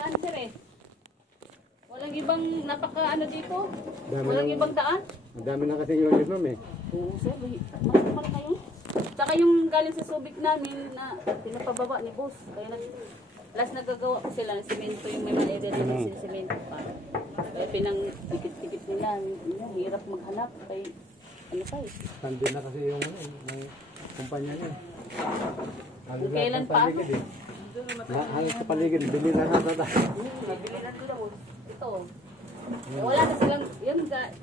daan sir eh. Walang ibang napaka dito. Dami Walang ng- ibang daan. Ang dami na kasi unit ma'am eh. Oo sir, mas kayo. Saka yung galing sa Subic namin na pinapababa ni boss. Kaya last nagagawa ko sila ng simento, yung may mga area din ng simento pa. Kaya pinang dikit-dikit nila. Hirap maghanap. Kaya ano pa eh. Tandi na kasi yung kumpanya niya. Halos Kailan lahat ng pa paligid eh. Halos sa paligid, bili na nata. Nabili na nila boss. Ito. Wala na silang, yun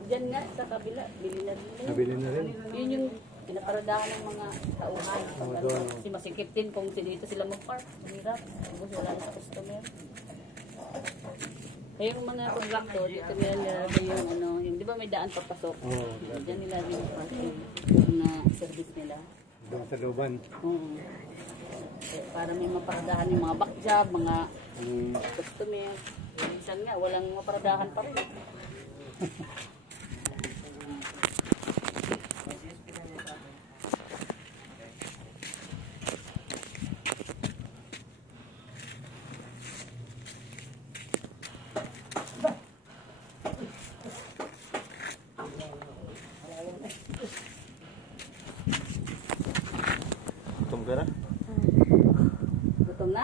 dyan nga sa kabila, bili na nila. Nabili na rin. Yun yung pinaparadahan ng mga tauhan. doon. Kasi masikip din kung dito sila mag-park. Mahirap. Tapos wala na sa customer. Kaya yung mga contractor, dito nila nilagay yung ano, yung di ba may daan papasok? Oo. Diyan nila yung mga service nila. Doon sa looban. Oo. Para may maparadahan yung mga back job, mga customer. Minsan nga, walang maparadahan pa rin. Gutom ka na? Gutom na?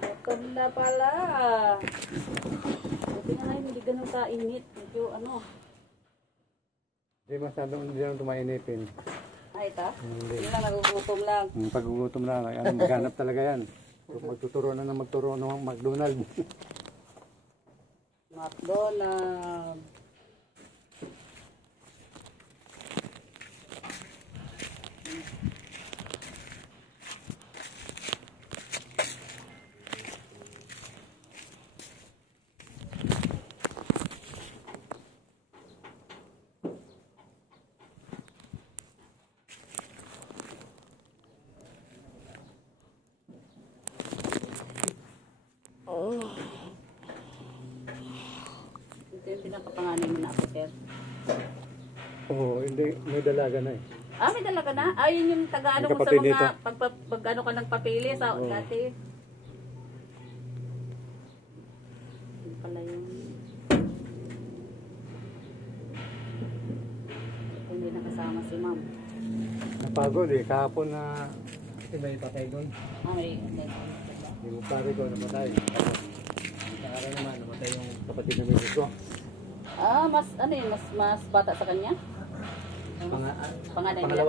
Gutom na pala. Buti nga ngayon, hindi ganun kainit. Medyo ano. Hindi masyadong hindi lang tumainipin. Ay, ito? Hindi. Hindi lang, nagugutom lang. Pag-ugutom na, ano, maghanap talaga yan. Magtuturo na ng McDonald's. McDonald's. Ito yung pinakapanganay mo na ako, sir. Oo, hindi. May dalaga na eh. Ah, may dala ka na? Ah, yun yung taga-ano Yung mo sa kapatid mga nito. pag-ano ka ng papili sa Oo. dati. Yun pala yun. Ito hindi nakasama si ma'am. Napagod eh. Kahapon na may patay doon. Ah, may Yung pare ko namatay. Sa araw naman, namatay yung kapatid na misis ko. Ah, mas ano yun, mas bata sa kanya? Panganay nila.